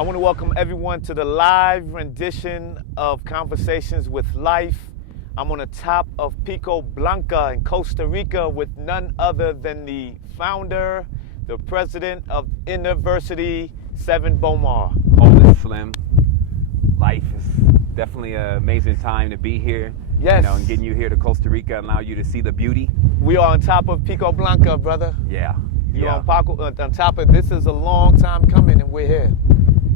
I want to welcome everyone to the live rendition of Conversations with Life. I'm on the top of Pico Blanca in Costa Rica with none other than the founder, the president of Innerversity, Sevan Bomar. Holy Slim, life is definitely an amazing time to be here. Yes. And getting you here to Costa Rica and allow you to see the beauty. We are on top of Pico Blanca, brother. Yeah. You're on top of, this is a long time coming and we're here.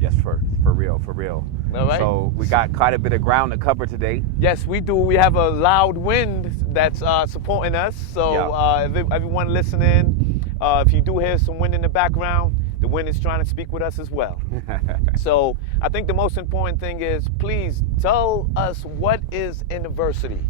Yes, for real. All right. So we got quite a bit of ground to cover today. Yes, we do. We have a loud wind that's supporting us. So everyone listening, if you do hear some wind in the background, the wind is trying to speak with us as well. So I think the most important thing is, please tell us, what is Innerversity?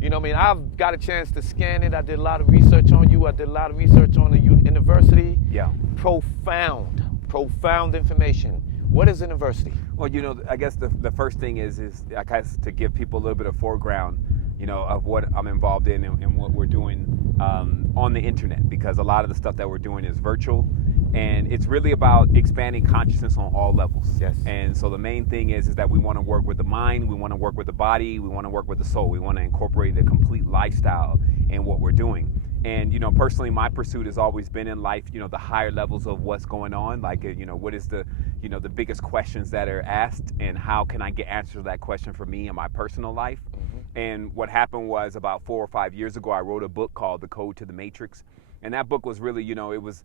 You know what I mean? I've got a chance to scan it. I did a lot of research on you. I did a lot of research on the Innerversity. Yeah. Profound information. What is Innerversity? Well, I guess the first thing is I guess to give people a little bit of foreground, of what I'm involved in and what we're doing on the internet, because a lot of the stuff that we're doing is virtual, and it's really about expanding consciousness on all levels. Yes. And so the main thing is that we want to work with the mind, we want to work with the body, we want to work with the soul. We want to incorporate a complete lifestyle in what we're doing. And, personally, my pursuit has always been in life, the higher levels of what's going on. Like, what is the biggest questions that are asked, and how can I get answers to that question for me in my personal life? Mm-hmm. And what happened was, about 4 or 5 years ago, I wrote a book called The Code to the Matrix. And that book was really, it was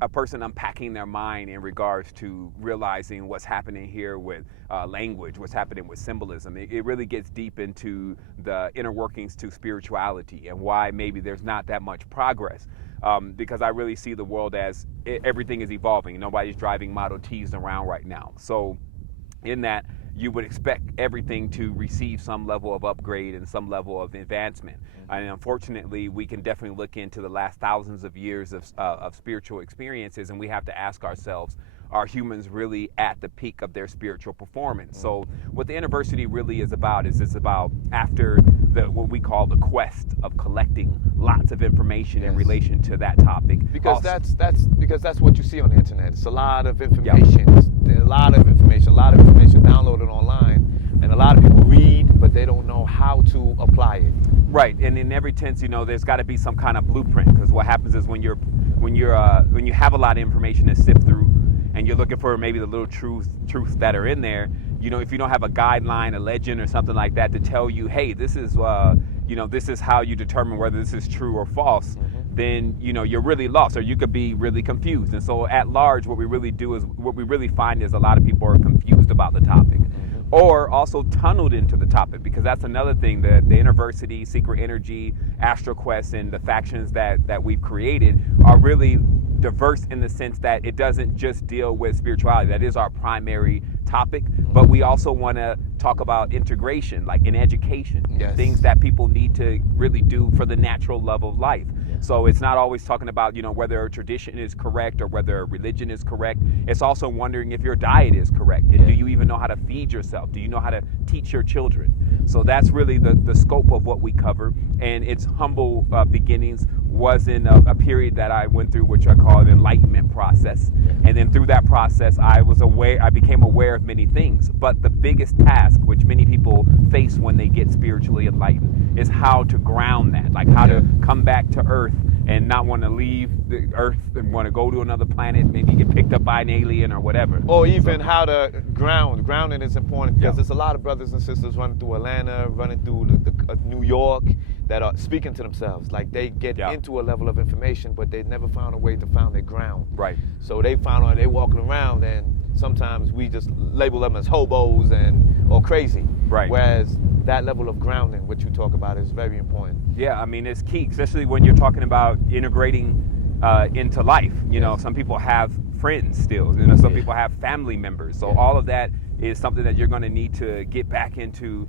a person unpacking their mind in regards to realizing what's happening here with language, what's happening with symbolism. It really gets deep into the inner workings to spirituality and why maybe there's not that much progress. Because I really see the world as everything is evolving. Nobody's driving Model Ts around right now. So in that, you would expect everything to receive some level of upgrade and some level of advancement. Mm-hmm. And unfortunately, we can definitely look into the last thousands of years of spiritual experiences, and we have to ask ourselves, are humans really at the peak of their spiritual performance? Mm-hmm. So what the Innerversity really is about it's about, after what we call the quest of collecting lots of information in relation to that topic. Because that's what you see on the internet. It's a lot of information. Yeah. A lot of information downloaded online, and a lot of people read, but they don't know how to apply it. Right, and in every tense, there's got to be some kind of blueprint, because what happens is when you have a lot of information to sift through, and you're looking for maybe the little truths that are in there, if you don't have a guideline, a legend, or something like that to tell you, hey, this is this is how you determine whether this is true or false. Mm-hmm. Then you're really lost, or you could be really confused. And so at large, what we really find is a lot of people are confused about the topic. Mm-hmm. Or also tunneled into the topic, because that's another thing. The Innerversity, Secret Energy, Astro Quest, and the factions that we've created are really diverse in the sense that it doesn't just deal with spirituality. That is our primary topic, but we also want to talk about integration, like in education. Yes. Things that people need to really do for the natural love of life. Yes. So it's not always talking about, whether a tradition is correct or whether a religion is correct. It's also wondering if your diet is correct. And do you even know how to feed yourself? Do you know how to teach your children? So that's really the scope of what we cover. And its humble beginnings was in a period that I went through, which I call an enlightenment process. Yeah. And then through that process, I became aware of many things. But the biggest task, which many people face when they get spiritually enlightened, is how to ground that, like how to come back to Earth and not want to leave the Earth and want to go to another planet, maybe get picked up by an alien or whatever. Or even how to ground. Grounding is important, because there's a lot of brothers and sisters running through Atlanta, running through New York, that are speaking to themselves. Like, they get into a level of information, but they never found a way to find their ground. Right. So they found out they're walking around, and sometimes we just label them as hobos or crazy. Right. Whereas that level of grounding, what you talk about, is very important. Yeah, I mean, it's key, especially when you're talking about integrating into life. Some people have friends still. Some people have family members. So all of that is something that you're going to need to get back into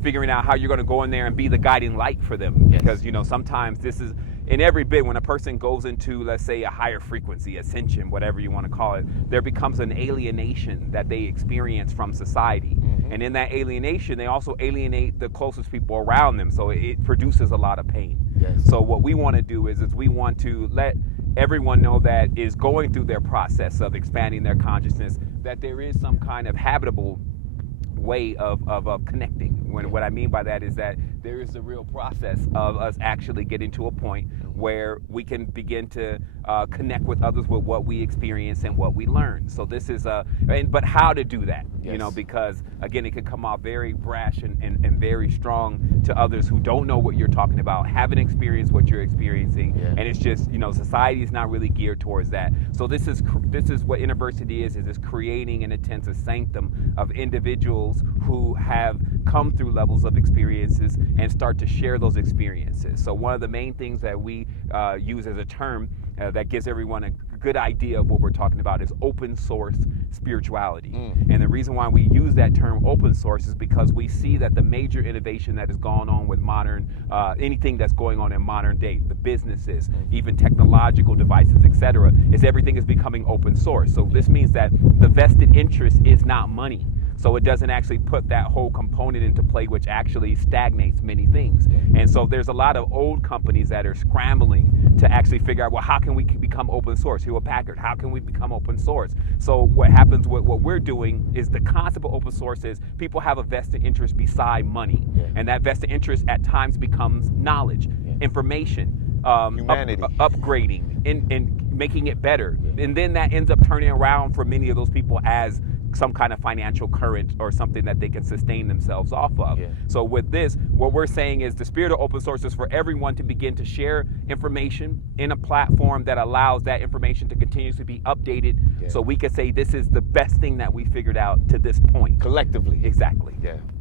figuring out how you're going to go in there and be the guiding light for them. Yes. Because, sometimes this is, in every bit, when a person goes into, let's say, a higher frequency, ascension, whatever you want to call it, there becomes an alienation that they experience from society. Mm-hmm. And in that alienation, they also alienate the closest people around them. So it produces a lot of pain. Yes. So what we want to do is we want to let everyone know that is going through their process of expanding their consciousness, that there is some kind of habitable way of connecting. What I mean by that is that there is a real process of us actually getting to a point where we can begin to connect with others with what we experience and what we learn. So this is but how to do that, Yes. because again, it could come off very brash and very strong to others who don't know what you're talking about, haven't experienced what you're experiencing, and it's just, society is not really geared towards that. So this is what Innerversity is it's creating an intensive sanctum of individuals who have come through levels of experiences and start to share those experiences. So one of the main things that we use as a term that gives everyone a good idea of what we're talking about is open source spirituality. And the reason why we use that term open source is because we see that the major innovation that has gone on with modern, anything that's going on in modern day, the businesses, even technological devices, etc., is everything is becoming open source. So this means that the vested interest is not money. So it doesn't actually put that whole component into play, which actually stagnates many things. And so there's a lot of old companies that are scrambling to actually figure out, well, how can we become open source? Hewlett Packard, how can we become open source? So what happens with what we're doing is the concept of open source is people have a vested interest beside money. And that vested interest at times becomes knowledge, information, humanity, upgrading, and making it better. And then that ends up turning around for many of those people as some kind of financial current or something that they can sustain themselves off of. So with this, what we're saying is the spirit of open source is for everyone to begin to share information in a platform that allows that information to continuously be updated, so we can say this is the best thing that we figured out to this point. Collectively. Exactly.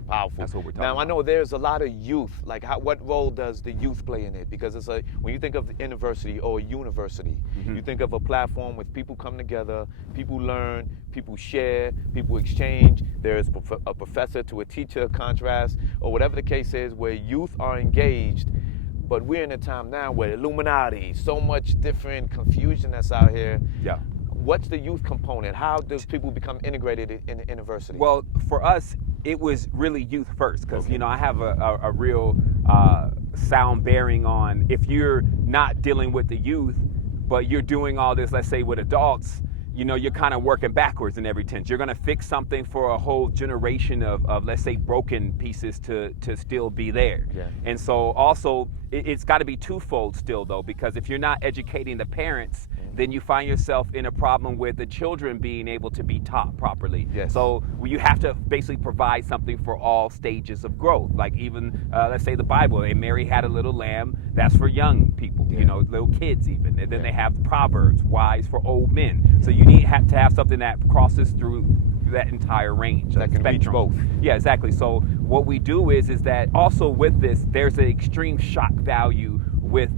Powerful. That's what we're talking now, about. I know there's a lot of youth. Like, what role does the youth play in it? Because it's when you think of the Innerversity or a university, you think of a platform with people come together, people learn, people share, people exchange. There's a professor to a teacher contrast, or whatever the case is, where youth are engaged. But we're in a time now where Illuminati, so much different confusion that's out here. What's the youth component? How does people become integrated in the Innerversity? Well, for us, it was really youth first, because I have a real sound bearing on if you're not dealing with the youth, but you're doing all this, let's say, with adults, you're kind of working backwards in every sense. You're going to fix something for a whole generation of let's say, broken pieces to still be there. And so also, it's got to be twofold still, though, because if you're not educating the parents, then you find yourself in a problem with the children being able to be taught properly. So you have to basically provide something for all stages of growth. Like even, let's say the Bible, and Mary had a little lamb, that's for young people, little kids even. And then they have Proverbs, wise for old men. So you have to have something that crosses through that entire range. That can reach both. Yeah, exactly. So what we do is that also with this, there's an extreme shock value with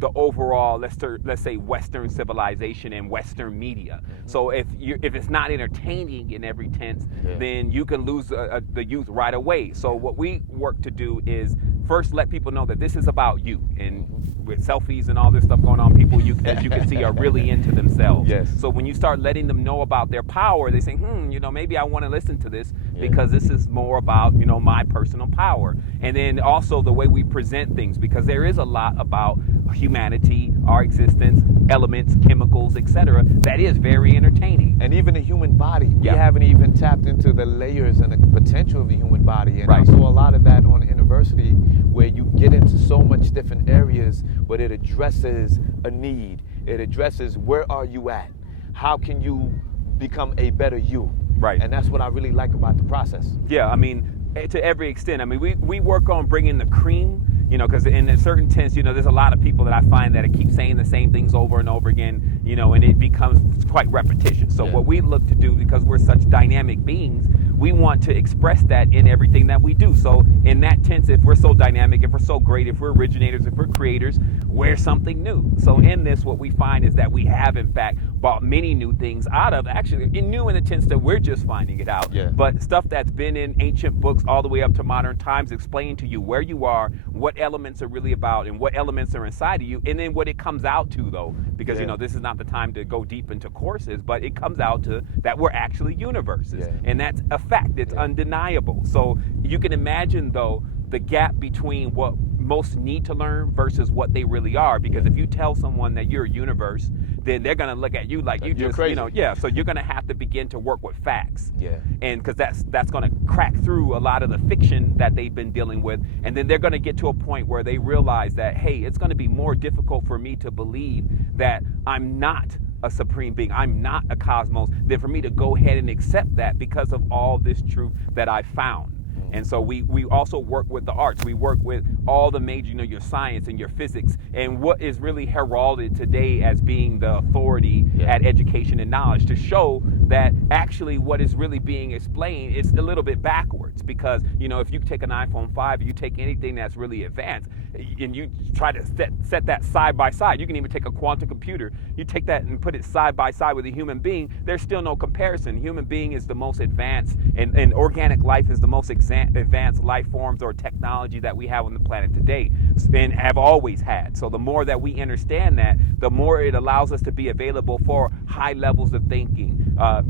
the overall, let's say, Western civilization and Western media. So if it's not entertaining in every tense, then you can lose the youth right away. So what we work to do is first let people know that this is about you. And with selfies and all this stuff going on, people, as you can see, are really into themselves. So when you start letting them know about their power, they say, maybe I want to listen to this because this is more about, my personal power. And then also the way we present things, because there is a lot about humanity, our existence, elements, chemicals, etc., that is very entertaining. And even the human body, we haven't even tapped into the layers and the potential of the human body. And I saw a lot of that on the Innerversity, where you get into so much different areas, but it addresses a need. It addresses where are you at? How can you become a better you? And that's what I really like about the process. To every extent. We work on bringing the cream, because in a certain sense, there's a lot of people that I find that keep saying the same things over and over again, and it becomes quite repetitious. So what we look to do, because we're such dynamic beings, we want to express that in everything that we do. So in that sense, if we're so dynamic, if we're so great, if we're originators, if we're creators, we're something new. So in this, what we find is that we have, in fact, brought many new things out of, actually, new in the sense that we're just finding it out, but stuff that's been in ancient books all the way up to modern times, explain to you where you are, what elements are really about, and what elements are inside of you, and then what it comes out to, though, because, this is not the time to go deep into courses, but it comes out to that we're actually universes, and that's a fact. It's undeniable. So you can imagine, though, the gap between what most need to learn versus what they really are. Because if you tell someone that you're a universe, then they're going to look at you like you just, crazy. So you're going to have to begin to work with facts. Yeah. And because that's going to crack through a lot of the fiction that they've been dealing with. And then they're going to get to a point where they realize that, hey, it's going to be more difficult for me to believe that I'm not a supreme being, I'm not a cosmos, than for me to go ahead and accept that because of all this truth that I found. And so we also work with the arts. We work with all the major, your science and your physics, and what is really heralded today as being the authority at education and knowledge, to show that actually what is really being explained is a little bit backwards. Because, if you take an iPhone 5, you take anything that's really advanced, and you try to set that side by side. You can even take a quantum computer. You take that and put it side by side with a human being. There's still no comparison. Human being is the most advanced, and organic life is the most advanced life forms or technology that we have on the planet today, and have always had. So the more that we understand that, the more it allows us to be available for high levels of thinking,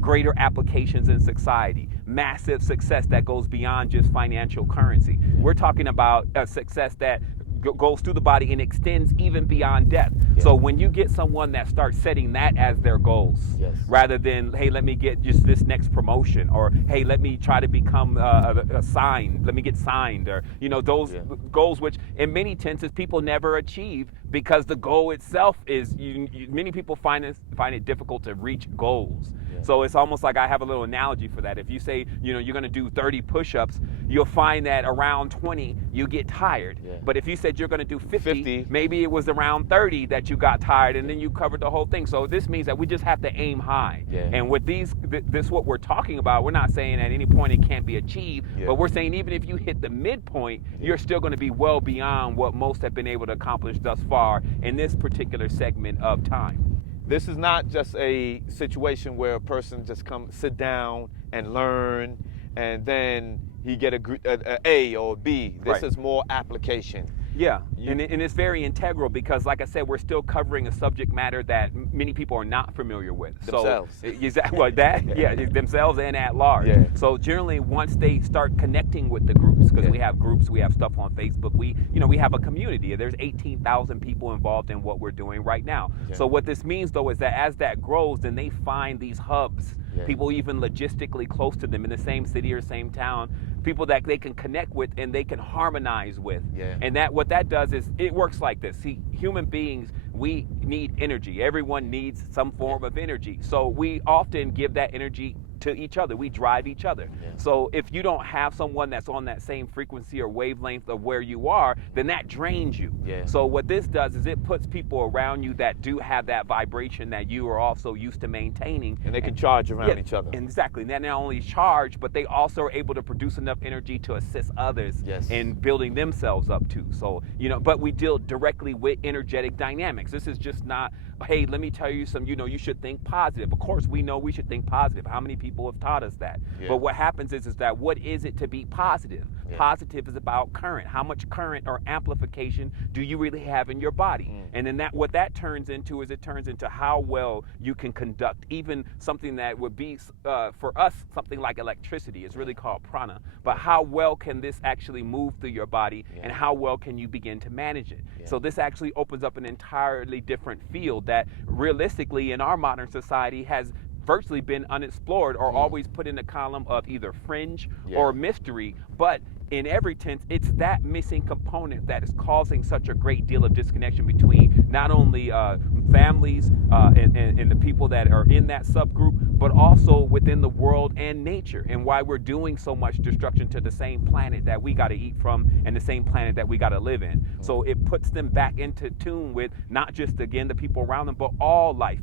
greater applications in society, massive success that goes beyond just financial currency. We're talking about a success that goes through the body and extends even beyond death. So when you get someone that starts setting that as their goals, rather than, hey, let me get just this next promotion, or hey, let me try to become signed, let me get signed, or those goals which in many tenses people never achieve, because the goal itself is many people find it difficult to reach goals. So it's almost like, I have a little analogy for that. If you say, you're going to do 30 push-ups, you'll find that around 20 you get tired. But if you said you're going to do 50, maybe it was around 30 that you got tired, and then you covered the whole thing. So this means that we just have to aim high. And with this what we're talking about, we're not saying at any point it can't be achieved, but we're saying even if you hit the midpoint, you're still going to be well beyond what most have been able to accomplish thus far in this particular segment of time. This is not just a situation where a person just sit down and learn, and then he get a A or a B. This is more application. Yeah, and it's very integral, because, like I said, we're still covering a subject matter that many people are not familiar with. Themselves. Themselves and at large. So generally, once they start connecting with the groups, because we have groups, we have stuff on Facebook, we have a community. There's 18,000 people involved in what we're doing right now. So what this means, though, is that as that grows, then they find these hubs, people even logistically close to them in the same city or same town, people that they can connect with and they can harmonize with. And what that does is, it works like this. See, human beings, we need energy. Everyone needs some form of energy. So we often give that energy to each other. We drive each other. So if you don't have someone that's on that same frequency or wavelength of where you are, then that drains you. So what this does is, it puts people around you that do have that vibration that you are also used to maintaining. And they can charge around each other. Exactly. And they're not only charge, but they also are able to produce enough energy to assist others in building themselves up too. So, but we deal directly with energetic dynamics. This is just not, hey, let me tell you some, you should think positive. Of course, we know we should think positive. How many people have taught us that? But what happens is that, what is it to be positive? Positive is about current. How much current or amplification do you really have in your body? And then what that turns into is, it turns into how well you can conduct even something that would be, for us, something like electricity. It's really called prana. But how well can this actually move through your body, and how well can you begin to manage it? So this actually opens up an entirely different field that realistically in our modern society has virtually been unexplored, or always put in a column of either fringe or mystery. But in every tense, it's that missing component that is causing such a great deal of disconnection between not only families and the people that are in that subgroup, but also within the world and nature, and why we're doing so much destruction to the same planet that we got to eat from, and the same planet that we got to live in. So it puts them back into tune with not just, again, the people around them, but all life,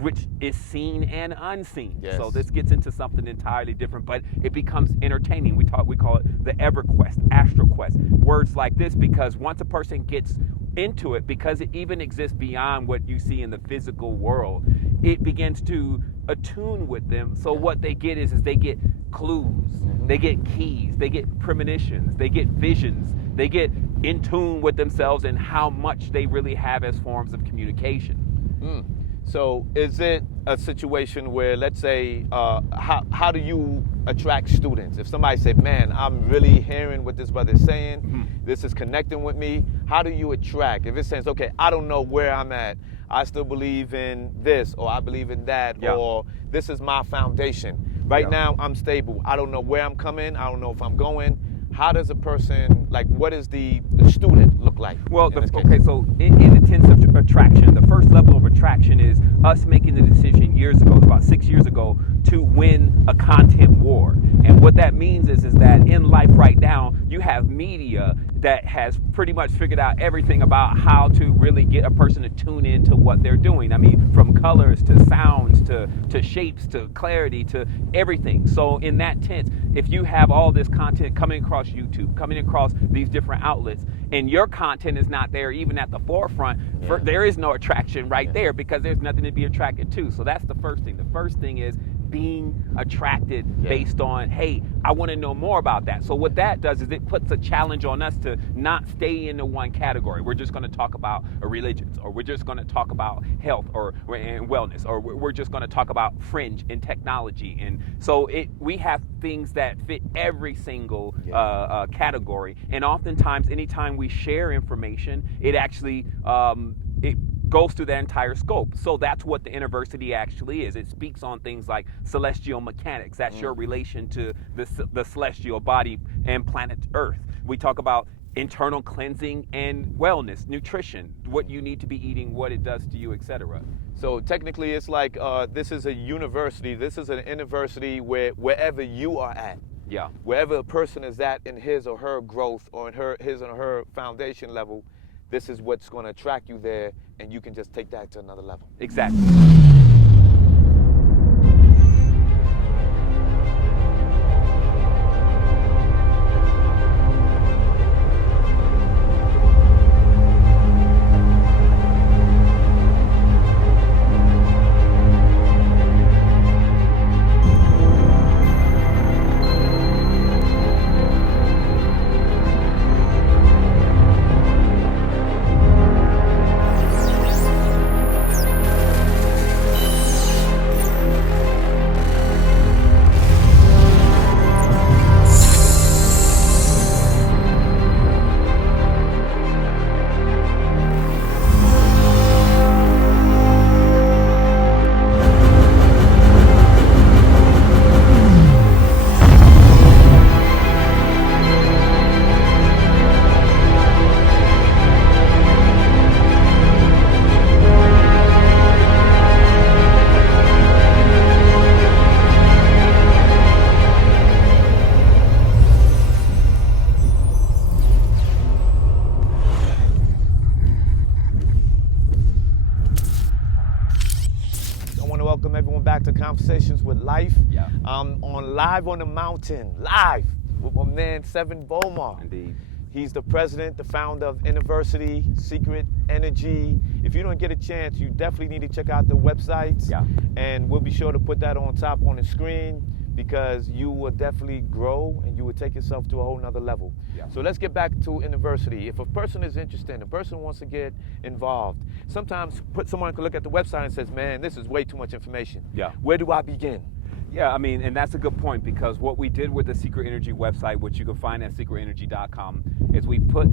which is seen and unseen. So this gets into something entirely different, but it becomes entertaining. We call it the EverQuest, AstroQuest, words like this, because once a person gets into it, because it even exists beyond what you see in the physical world, it begins to attune with them. So what they get is they get clues, they get keys, they get premonitions, they get visions, they get in tune with themselves and how much they really have as forms of communication. So is it a situation where, let's say, how do you attract students? If somebody said, man, I'm really hearing what this brother is saying, this is connecting with me, how do you attract? If it says, okay, I don't know where I'm at, I still believe in this, or I believe in that, or this is my foundation. Right now, I'm stable. I don't know where I'm coming. I don't know if I'm going. How does a person, like, what does the student look like? Well, okay, so in the sense of attraction, the first level of attraction is us making the decision years ago, about 6 years ago, to win a content war. And what that means is that in life right now, you have media that has pretty much figured out everything about how to really get a person to tune into what they're doing. I mean, from colors to sounds to shapes to clarity to everything. So in that sense, if you have all this content coming across YouTube, coming across these different outlets, and your content is not there even at the forefront, there is no attraction right there, because there's nothing to be attracted to. So that's the first thing. The first thing is being attracted based on, hey, I want to know more about that. So what that does is it puts a challenge on us to not stay into one category. We're just going to talk about religions, or we're just going to talk about health or and wellness, or we're just going to talk about fringe and technology. And so we have things that fit every single category. And oftentimes, anytime we share information, it actually it goes through that entire scope. So that's what the Innerversity actually is. It speaks on things like celestial mechanics. That's your relation to the celestial body and planet Earth. We talk about internal cleansing and wellness, nutrition, what you need to be eating, what it does to you, etc. So technically, it's like this is a university. This is an Innerversity where wherever you are at, wherever a person is at in his or her growth, or in his or her foundation level, this is what's going to attract you there, and you can just take that to another level. Exactly. Welcome everyone back to Conversations with Life. I'm on Live on the Mountain, live with my man Sevan Bomar. Indeed. He's the president, the founder of Innerversity, Secret Energy. If you don't get a chance, you definitely need to check out the websites. And we'll be sure to put that on top on the screen, because you will definitely grow and you will take yourself to a whole nother level. So let's get back to Innerversity. If a person is interested, a person wants to get involved, sometimes someone can look at the website and says, man, this is way too much information. Where do I begin? I mean, and that's a good point, because what we did with the Secret Energy website, which you can find at secretenergy.com, is we put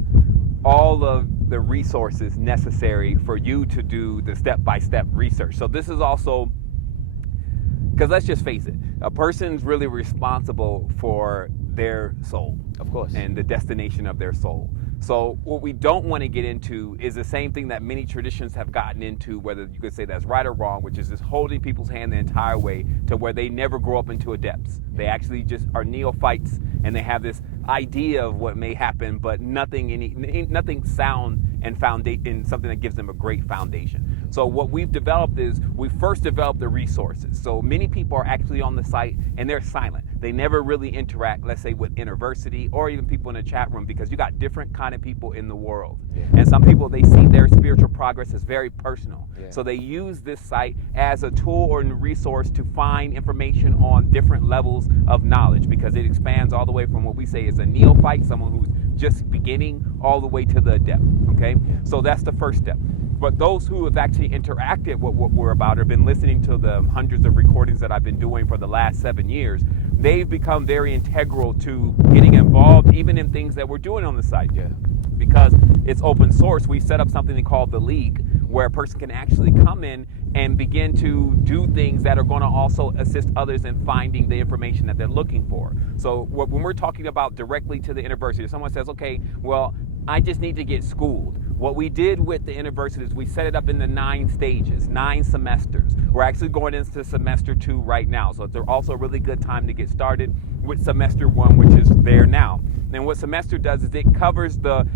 all of the resources necessary for you to do the step-by-step research. So this is also, because let's just face it, a person's really responsible for their soul, of course, and the destination of their soul. So what we don't want to get into is the same thing that many traditions have gotten into, whether you could say that's right or wrong, which is just holding people's hand the entire way to where they never grow up into adepts. They actually just are neophytes, and they have this idea of what may happen, but nothing sound and foundation, something that gives them a great foundation. So what we've developed is, we first developed the resources. So many people are actually on the site and they're silent. They never really interact, let's say, with Innerversity or even people in the chat room, because you got different kind of people in the world. And some people, they see their spiritual progress as very personal. So they use this site as a tool or a resource to find information on different levels of knowledge, because it expands all the way from what we say is a neophyte, someone who's just beginning, all the way to the adept. Okay, so that's the first step. But those who have actually interacted with what we're about or been listening to the hundreds of recordings that I've been doing for the last 7 years, they've become very integral to getting involved even in things that we're doing on the site. Yeah. Because it's open source, we set up something called the League, where a person can actually come in and begin to do things that are going to also assist others in finding the information that they're looking for. So when we're talking about directly to the Innerversity, if someone says, okay, well, I just need to get schooled. What we did with the Innerversity is we set it up in the 9 stages, 9 semesters. We're actually going into semester 2 right now. So it's also a really good time to get started with semester 1, which is there now. And what semester does is it covers the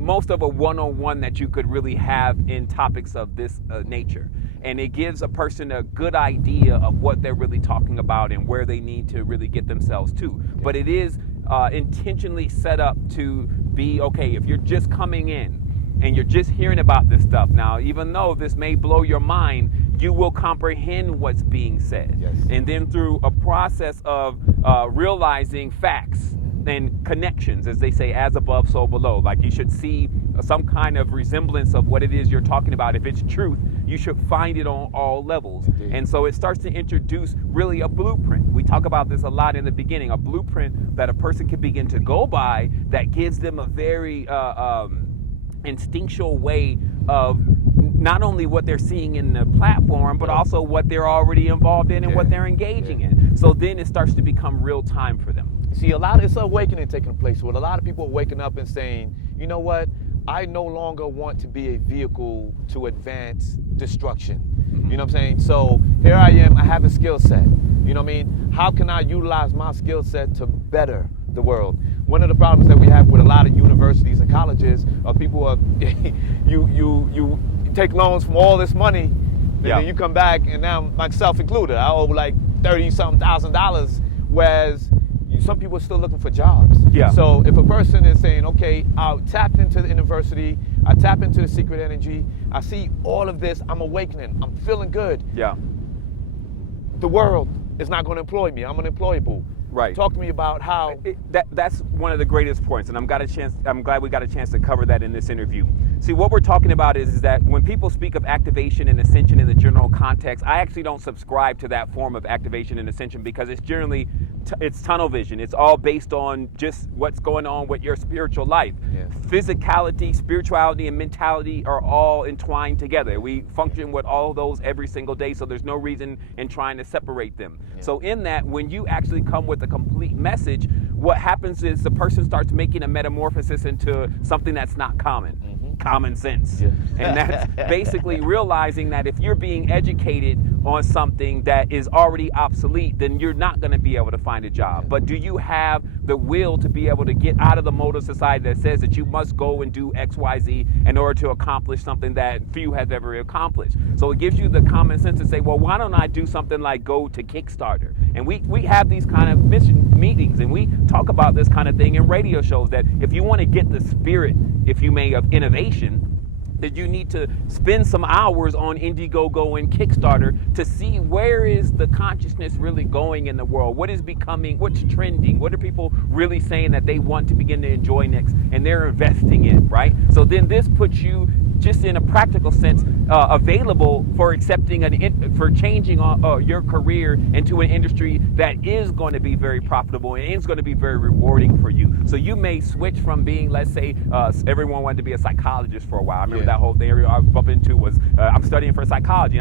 most of a one-on-one that you could really have in topics of this nature. And it gives a person a good idea of what they're really talking about and where they need to really get themselves to. But it is intentionally set up to be, okay, if you're just coming in and you're just hearing about this stuff now, even though this may blow your mind, you will comprehend what's being said. Yes. And then through a process of realizing facts and connections, as they say, as above, so below. Like you should see some kind of resemblance of what it is you're talking about. If it's truth, you should find it on all levels. Indeed. And so it starts to introduce really a blueprint. We talk about this a lot in the beginning, a blueprint that a person can begin to go by that gives them a very instinctual way of not only what they're seeing in the platform, but also what they're already involved in and what they're engaging in. So then it starts to become real time for them. See, it's an awakening taking place where a lot of people are waking up and saying, you know what, I no longer want to be a vehicle to advance destruction. You know what I'm saying? So here I am, I have a skill set. You know what I mean? How can I utilize my skill set to better the world? One of the problems that we have with a lot of universities and colleges are people are, you take loans from all this money, and then you come back, and now myself included, I owe like $30-something thousand, whereas some people are still looking for jobs. Yeah. So if a person is saying, okay, I'll tap into the Innerversity, I tap into the secret energy, I see all of this, I'm awakening, I'm feeling good. Yeah. The world is not going to employ me. I'm unemployable. Right. Talk to me about how. That's one of the greatest points, and I'm glad we got a chance to cover that in this interview. See, what we're talking about is that when people speak of activation and ascension in the general context, I actually don't subscribe to that form of activation and ascension because it's generally it's tunnel vision. It's all based on just what's going on with your spiritual life. Yeah. Physicality, spirituality, and mentality are all entwined together. We function with all of those every single day, so there's no reason in trying to separate them. Yeah. So in that, when you actually come with a complete message, what happens is the person starts making a metamorphosis into something that's not common. Common sense. Yeah. And that's basically realizing that if you're being educated on something that is already obsolete, then you're not going to be able to find a job. But do you have the will to be able to get out of the mode of society that says that you must go and do X, Y, Z in order to accomplish something that few have ever accomplished? So it gives you the common sense to say, well, why don't I do something like go to Kickstarter? And we have these kind of mission meetings, and we talk about this kind of thing in radio shows, that if you want to get the spirit, if you may, of innovation, that you need to spend some hours on Indiegogo and Kickstarter to see where is the consciousness really going in the world, what is becoming, what's trending, what are people really saying that they want to begin to enjoy next, and they're investing in, right? So then this puts you just in a practical sense available for accepting for changing your career into an industry that is going to be very profitable and is going to be very rewarding for you. So you may switch from being, let's say, everyone wanted to be a psychologist for a while. I remember that whole thing I bumped into was I'm studying for psychology,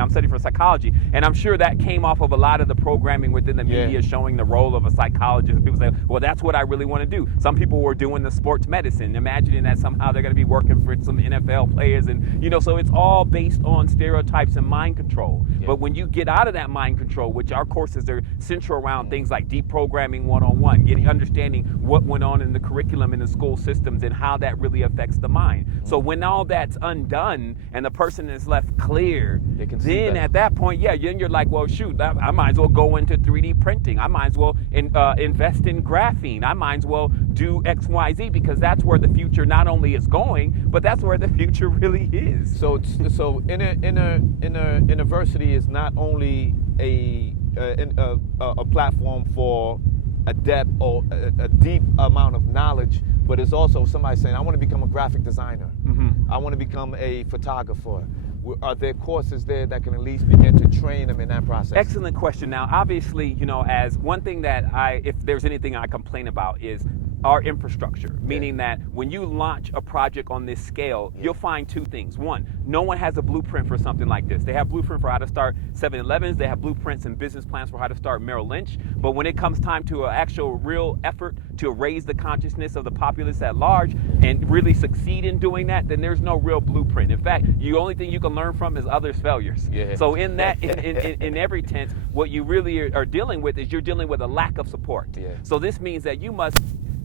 and I'm sure that came off of a lot of the programming within the media showing the role of a psychologist. People say, well, that's what I really want to do. Some people were doing the sports medicine, imagining that somehow they're going to be working for some NFL players, and so it's all based on stereotypes and mind control. But when you get out of that mind control, which our courses are central around things like deprogramming 101, understanding what went on in the curriculum in the school systems and how that really affects the mind. So when all that's undone and the person is left clear, then at that point, then you're like, well, shoot, I might as well go into 3D printing. I might as well invest in graphene. I might as well do X, Y, Z, because that's where the future not only is going, but that's where the future really is. So Innerversity is not only a platform for a depth or a deep amount of knowledge, but it's also somebody saying, I want to become a graphic designer. Mm-hmm. I want to become a photographer. Are there courses there that can at least begin to train them in that process? Excellent question. Now, obviously, as one thing that if there's anything I complain about is our infrastructure, meaning that when you launch a project on this scale, you'll find two things. One, no one has a blueprint for something like this. They have blueprint for how to start 7-Elevens. They have blueprints and business plans for how to start Merrill Lynch. But when it comes time to an actual real effort to raise the consciousness of the populace at large and really succeed in doing that, then there's no real blueprint. In fact, the only thing you can learn from is others' failures. Yeah. So in that, in every tense, what you really are dealing with is you're dealing with a lack of support. Yeah. So this means that you must,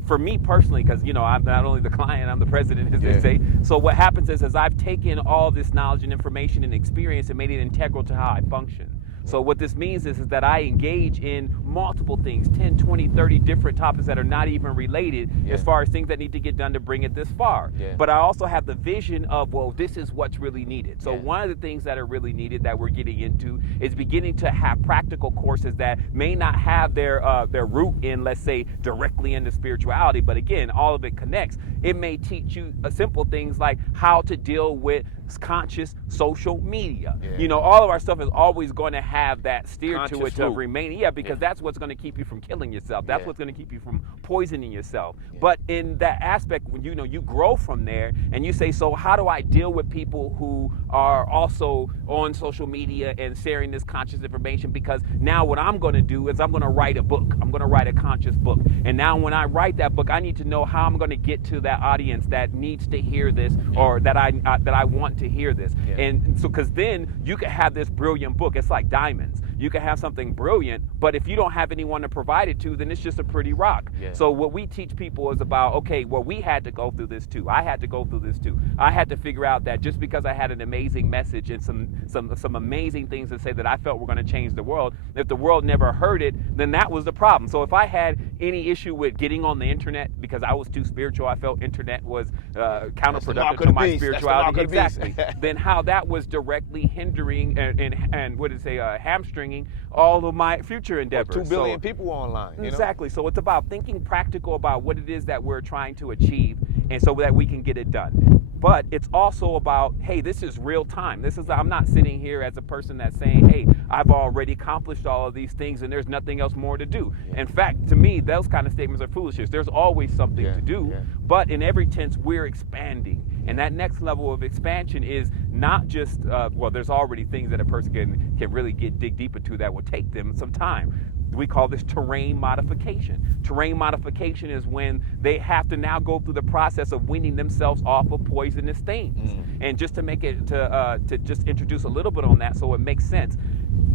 for me personally, because I'm not only the client, I'm the president, as they say. So what happens is I've taken all this knowledge and information and experience and made it integral to how I function. So what this means is that I engage in multiple things, 10, 20, 30 different topics that are not even related as far as things that need to get done to bring it this far. But I also have the vision of, well, this is what's really needed. So one of the things that are really needed that we're getting into is beginning to have practical courses that may not have their root in, let's say, directly into spirituality, but again, all of it connects. It may teach you simple things like how to deal with conscious social media. All of our stuff is always going to have that steer conscious to it to root. remain, because that's what's going to keep you from killing yourself. That's what's going to keep you from poisoning yourself. But in that aspect, when you grow from there and you say, so how do I deal with people who are also on social media and sharing this conscious information? Because now what I'm going to do is I'm going to write a book. I'm going to write a conscious book. And now when I write that book, I need to know how I'm going to get to that audience that needs to hear this, or that I want to hear this. And so, because then you can have this brilliant book. It's like diamonds. You can have something brilliant, but if you don't have anyone to provide it to, then it's just a pretty rock. So what we teach people is about, okay, well, we had to go through this too. I had to go through this too. I had to figure out that just because I had an amazing message and some amazing things to say that I felt were going to change the world, if the world never heard it, then that was the problem. So if I had any issue with getting on the internet because I was too spiritual, I felt internet was counterproductive to my spirituality. Exactly. Then how that was directly hindering and what did it say, hamstringing all of my future endeavors. 2 billion people online. Exactly. So it's about thinking practical about what it is that we're trying to achieve, and so that we can get it done. But it's also about, hey, this is real time. I'm not sitting here as a person that's saying, hey, I've already accomplished all of these things and there's nothing else more to do. In fact, to me, those kind of statements are foolishness. There's always something to do, but in every tense, we're expanding. And that next level of expansion is not just, there's already things that a person can really dig deep into that will take them some time. We call this terrain modification. Terrain modification is when they have to now go through the process of weaning themselves off of poisonous things. And just to make it, to just introduce a little bit on that so it makes sense,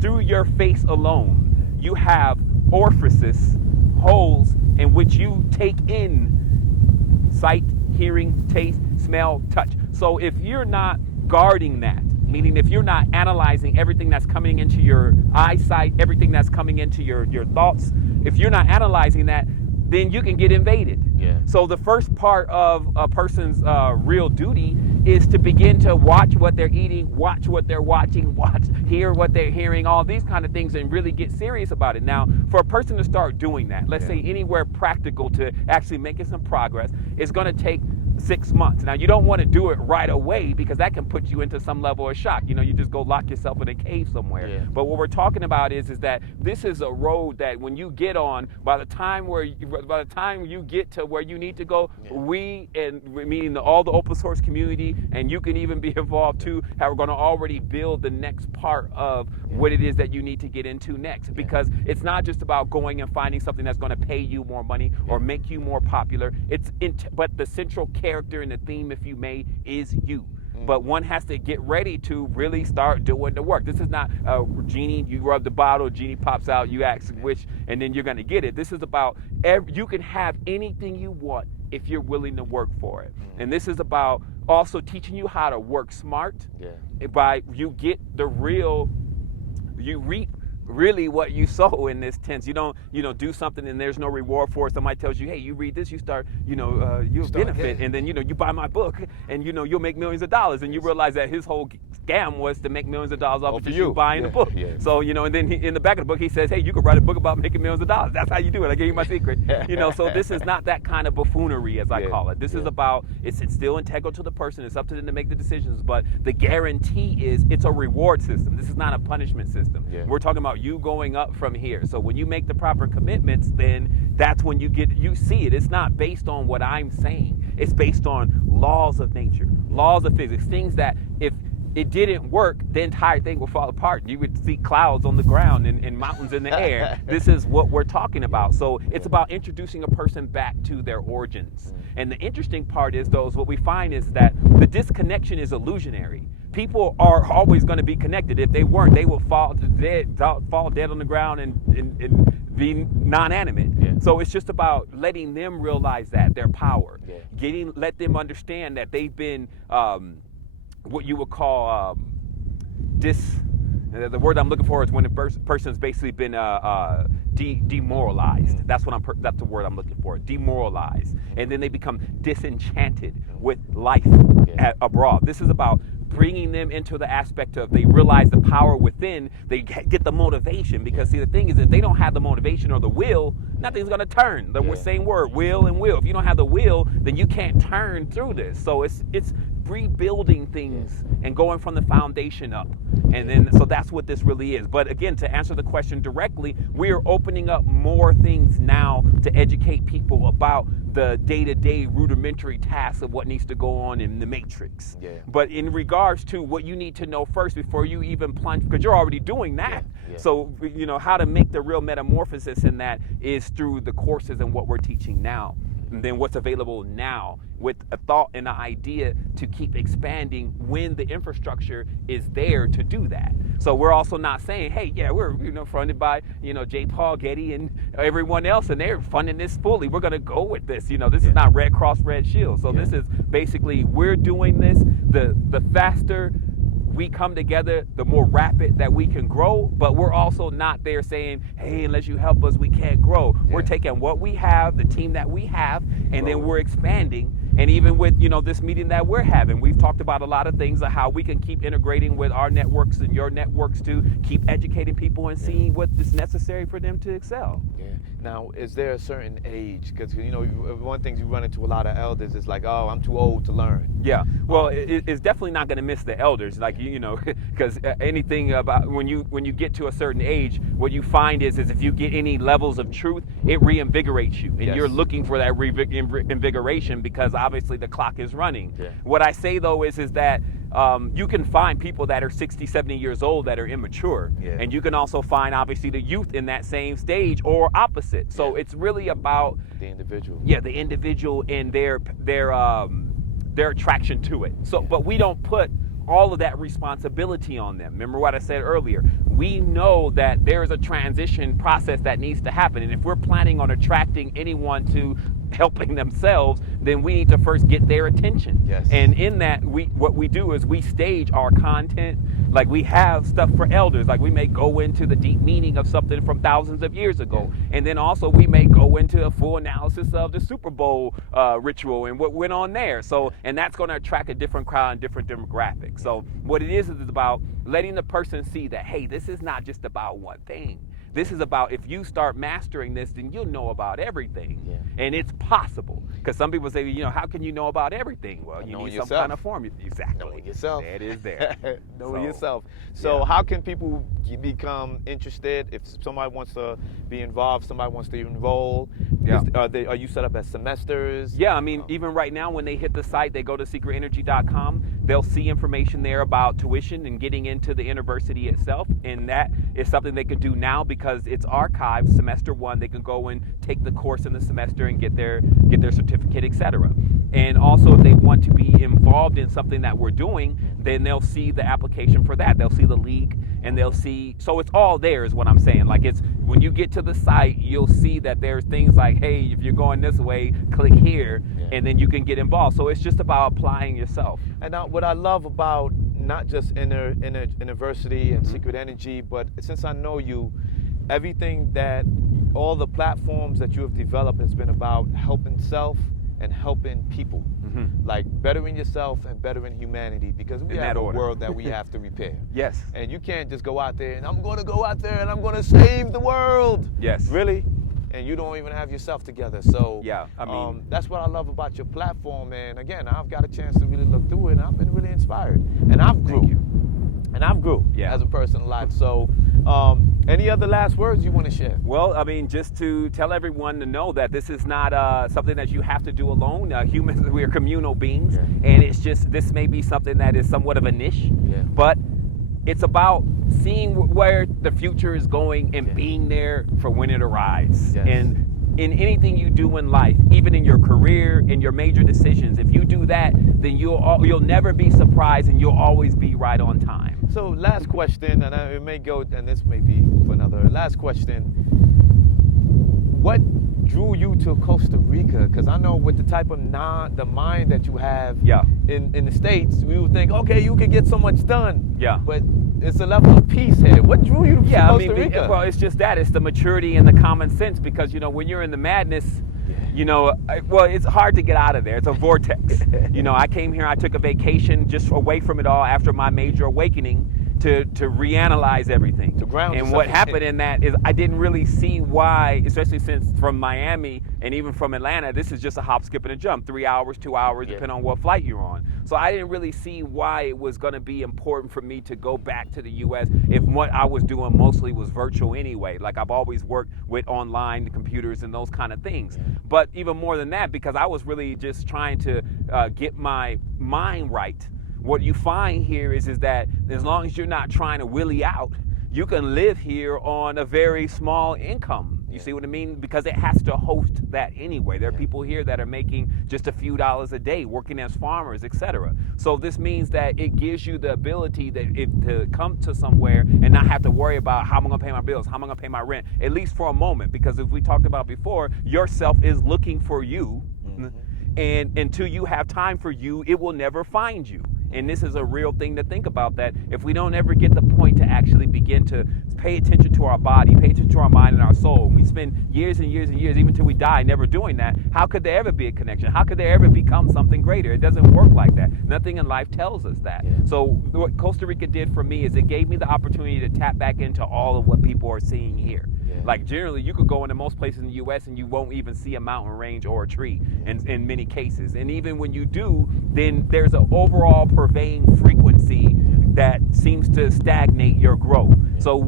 through your face alone, you have orifices, holes in which you take in sight, hearing, taste, smell, touch. So if you're not guarding that, meaning if you're not analyzing everything that's coming into your eyesight, everything that's coming into your thoughts, if you're not analyzing that, then you can get invaded. So the first part of a person's real duty is to begin to watch what they're eating, watch what they're watching, hear what they're hearing, all these kind of things, and really get serious about it. Now, for a person to start doing that, let's say anywhere practical to actually making some progress, it's going to take 6 months. Now, you don't want to do it right away because that can put you into some level of shock. You just go lock yourself in a cave somewhere. But what we're talking about is that this is a road that when you get on, by the time you get to where you need to go, we, and meaning all the open source community, and you can even be involved too, are going to already build the next part of what it is that you need to get into next. Because it's not just about going and finding something that's going to pay you more money or make you more popular. But the central character and the theme, if you may, is you. But one has to get ready to really start doing the work. This is not a genie, you rub the bottle, genie pops out, you ask which, and then you're going to get it. This is about, you can have anything you want if you're willing to work for it. And this is about also teaching you how to work smart. By you get you reap really what you sow in this tense. You don't do something and there's no reward for it. Somebody tells you, hey, you read this, you start, you'll benefit, and then you buy my book and you'll make millions of dollars, and you realize that his whole scam was to make millions of dollars off of just you. you buying the book. Yeah. So, and then in the back of the book, he says, hey, you could write a book about making millions of dollars. That's how you do it. I gave you my secret. So this is not that kind of buffoonery, as I call it. This is about, it's still integral to the person. It's up to them to make the decisions. But the guarantee is it's a reward system. This is not a punishment system. Yeah. We're talking about you going up from here. So when you make the proper commitments, then that's when you see it. It's not based on what I'm saying. It's based on laws of nature, laws of physics, things that if it didn't work, the entire thing will fall apart. You would see clouds on the ground and mountains in the air. This is what we're talking about. So it's about introducing a person back to their origins. And the interesting part is, though, is what we find is that the disconnection is illusionary. People are always going to be connected. If they weren't, they will fall dead on the ground and be non-animate. Yeah. So it's just about letting them realize that their power, Yeah. let them understand that they've been what you would call the word I'm looking for is when a person's basically been demoralized. That's the word I'm looking for. Demoralized, and then they become disenchanted with life abroad. This is about bringing them into the aspect of they realize the power within, they get the motivation, because see, the thing is, if they don't have the motivation or the will, nothing's going to turn. The same word, will and will. If you don't have the will, then you can't turn through this. So it's rebuilding things and going from the foundation up. And then, so that's what this really is. But again, to answer the question directly, we're opening up more things now to educate people about the day-to-day rudimentary tasks of what needs to go on in the matrix. Yeah. But in regards to what you need to know first before you even plunge, because you're already doing that. Yeah. So, how to make the real metamorphosis in that is through the courses and what we're teaching now. And then what's available now, with a thought and an idea to keep expanding when the infrastructure is there to do that. So we're also not saying, hey, we're funded by J. Paul Getty and everyone else, and they're funding this fully. We're gonna go with this. This is not Red Cross, Red Shield. So this is basically, we're doing this. The faster we come together, the more rapid that we can grow, but we're also not there saying, hey, unless you help us, we can't grow. We're taking what we have, the team that we have, and then we're expanding. And even with, this meeting that we're having, we've talked about a lot of things of how we can keep integrating with our networks and your networks to keep educating people and seeing what is necessary for them to excel. Yeah. Now, is there a certain age? Because, one thing you run into a lot of elders is like, oh, I'm too old to learn. Yeah. Well, it's definitely not going to miss the elders, like, because anything about when you get to a certain age, what you find is if you get any levels of truth, it reinvigorates you. And you're looking for that invigoration because obviously the clock is running. Yeah. What I say, though, is that you can find people that are 60, 70 years old that are immature. Yeah. And you can also find, obviously, the youth in that same stage or opposite. So it's really about the individual. Yeah, the individual and their attraction to it. So, but we don't put all of that responsibility on them. Remember what I said earlier? We know that there is a transition process that needs to happen. And if we're planning on attracting anyone to helping themselves, then we need to first get their attention. Yes. And in that, what we do is we stage our content. Like, we have stuff for elders. Like, we may go into the deep meaning of something from thousands of years ago. And then also we may go into a full analysis of the Super Bowl ritual and what went on there. So, and that's going to attract a different crowd and different demographic. So what it is about letting the person see that, hey, this is not just about one thing. This is about, if you start mastering this, then you'll know about everything. Yeah. And it's possible. Because some people say, how can you know about everything? Well, you need some kind of formula. Exactly. Knowing yourself. That is there. Knowing yourself. So how can people become interested? If somebody wants to be involved, somebody wants to enroll, are you set up as semesters? Yeah, I mean, even right now when they hit the site, they go to secretenergy.com, they'll see information there about tuition and getting into the Innerversity itself. And that is something they can do now because it's archived. Semester 1, they can go and take the course in the semester and get their certificate, etc. And also, if they want to be involved in something that we're doing, then they'll see the application for that. They'll see the league, and they'll see. So it's all there, is what I'm saying. Like, it's when you get to the site, you'll see that there's things like, hey, if you're going this way, click here, and then you can get involved. So it's just about applying yourself. And now, what I love about not just Innerversity and Secret Energy, but since I know you, everything that all the platforms that you have developed has been about helping self and helping people, like bettering yourself and bettering humanity, because we have a world that we have to repair. Yes. And you can't just go out there and I'm going to go out there and I'm going to save the world. Yes. Really? And you don't even have yourself together. So yeah, I mean, that's what I love about your platform. And again, I've got a chance to really look through it, and I've been really inspired. And I've grew. As a person in life. So any other last words you want to share? Well, I mean, just to tell everyone to know that this is not something that you have to do alone. Humans, we are communal beings, and it's just, this may be something that is somewhat of a niche, but it's about seeing where the future is going and being there for when it arrives. And in anything you do in life, even in your career, in your major decisions, if you do that, then you'll never be surprised, and you'll always be right on time. So last question, and it may go, and this may be for another. Last question: what drew you to Costa Rica? Because I know with the type of the mind that you have in the States, we would think, okay, you could get so much done. Yeah. But it's a level of peace here. What drew you to Costa Rica? Well, it's just that. It's the maturity and the common sense, because, you know, when you're in the madness, you know, well, it's hard to get out of there. It's a vortex. You know, I came here, I took a vacation just away from it all after my major awakening to reanalyze everything. To ground yourself. And what happened in that is I didn't really see why, especially since from Miami and even from Atlanta, this is just a hop, skip, and a jump, 3 hours, 2 hours, depending on what flight you're on. So I didn't really see why it was going to be important for me to go back to the U.S. if what I was doing mostly was virtual anyway. Like, I've always worked with online computers and those kind of things. But even more than that, because I was really just trying to get my mind right. What you find here is that as long as you're not trying to willy out, you can live here on a very small income. You see what I mean? Because it has to host that anyway. There are people here that are making just a few dollars a day, working as farmers, etc. So this means that it gives you the ability to come to somewhere and not have to worry about how am I going to pay my bills, how am I going to pay my rent, at least for a moment. Because as we talked about before, yourself is looking for you. And until you have time for you, it will never find you. And this is a real thing to think about, that if we don't ever get the point to actually begin to pay attention to our body, pay attention to our mind and our soul, and we spend years and years and years, even until we die, never doing that, how could there ever be a connection? How could there ever become something greater? It doesn't work like that. Nothing in life tells us that. So what Costa Rica did for me is it gave me the opportunity to tap back into all of what people are seeing here. Like, generally, you could go into most places in the U.S. and you won't even see a mountain range or a tree in many cases. And even when you do, then there's an overall pervading frequency that seems to stagnate your growth. So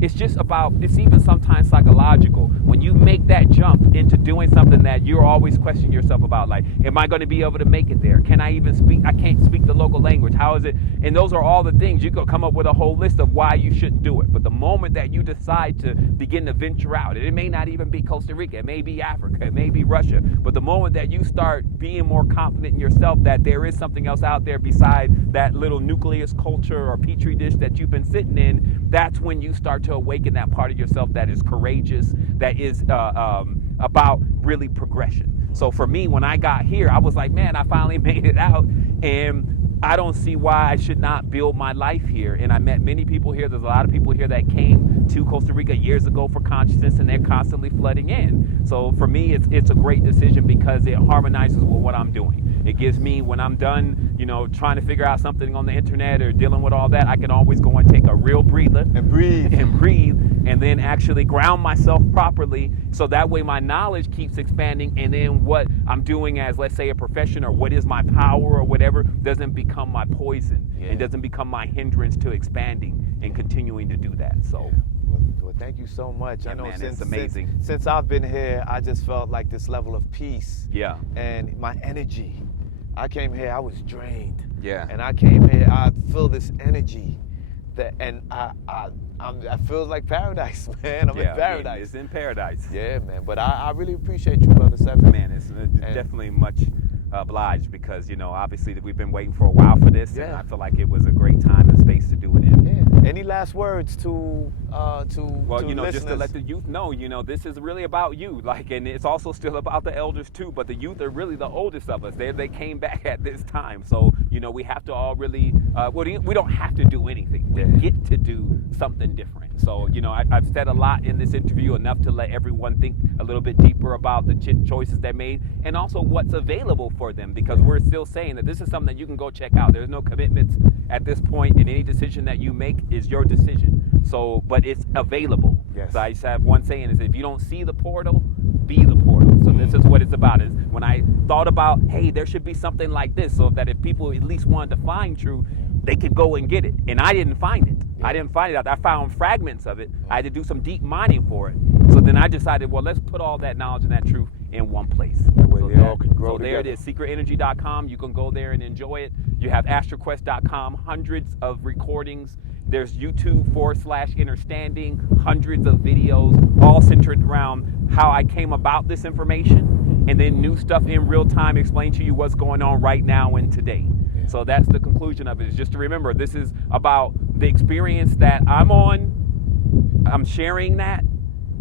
it's just about, it's even sometimes psychological. When you make that jump into doing something that you're always questioning yourself about, like, am I going to be able to make it there? Can I even speak? I can't speak the local language. How is it? And those are all the things. You could come up with a whole list of why you shouldn't do it. But the moment that you decide to begin to venture out, it may not even be Costa Rica, it may be Africa, it may be Russia. But the moment that you start being more confident in yourself that there is something else out there beside that little nucleus culture or petri dish that you've been sitting in, that's when you start to awaken that part of yourself that is courageous, that is about really progression. So for me, when I got here, I was like, man, I finally made it out, and I don't see why I should not build my life here. And I met many people here. There's a lot of people here that came to Costa Rica years ago for consciousness, and they're constantly flooding in. So for me, it's a great decision because it harmonizes with what I'm doing. It gives me, when I'm done, you know, trying to figure out something on the internet or dealing with all that, I can always go and take a real breather and breathe and then actually ground myself properly, so that way my knowledge keeps expanding, and then what I'm doing as, let's say, a profession, or what is my power or whatever, doesn't become my poison and doesn't become my hindrance to expanding and continuing to do that. So well, thank you so much. I know, man, it's amazing. Since I've been here, I just felt like this level of peace. And my energy. I came here, I was drained. And I came here, I feel this energy and I feel like paradise, man. I'm in paradise. It's in paradise. Yeah, man. But I really appreciate you, brother Sevan. Man, it's definitely much obliged because, obviously we've been waiting for a while for this, and Yeah. I feel like it was a great time and space to do it in. Yeah. Any last words to Well, listeners? just to let the youth know, this is really about you. And it's also still about the elders too, but the youth are really the oldest of us. They came back at this time. So, we have to all really, we don't have to do anything. We get to do something different. So, I've said a lot in this interview, enough to let everyone think a little bit deeper about the choices they made and also what's available for them, because we're still saying that this is something that you can go check out. There's no commitments at this point, and any decision that you make is your decision. So, but it's available. Yes. So I just have one saying is, if you don't see the portal, be the portal. So this is what it's about. Is when I thought about, hey, there should be something like this, so that if people at least wanted to find truth, they could go and get it. And I didn't find it. I didn't find it out. I found fragments of it. I had to do some deep mining for it. So then I decided, well, let's put all that knowledge and that truth in one place. Where they all can grow there it together. is, secretenergy.com. You can go there and enjoy it. You have astroquest.com, hundreds of recordings. There's YouTube /understanding, hundreds of videos, all centered around how I came about this information, and then new stuff in real time explain to you what's going on right now and today. So that's the conclusion of it, is just to remember this is about the experience that I'm on. I'm sharing that,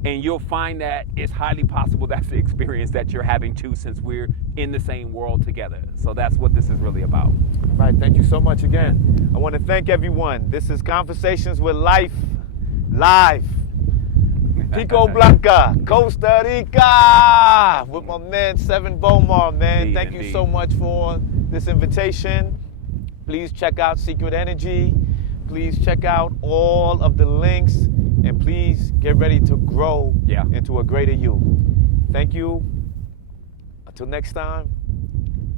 and you'll find that it's highly possible that's the experience that you're having too, since we're in the same world together. So that's what this is really about. All right, thank you so much again. I want to thank everyone. This is Conversations with Life, live. Pico Blanca, Costa Rica, with my man Sevan Bomar, man. Indeed, Thank you indeed. so much for this invitation. Please check out Secret Energy. Please check out all of the links, and please get ready to grow into a greater you. Thank you. Until next time,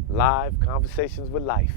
live Conversations with Life.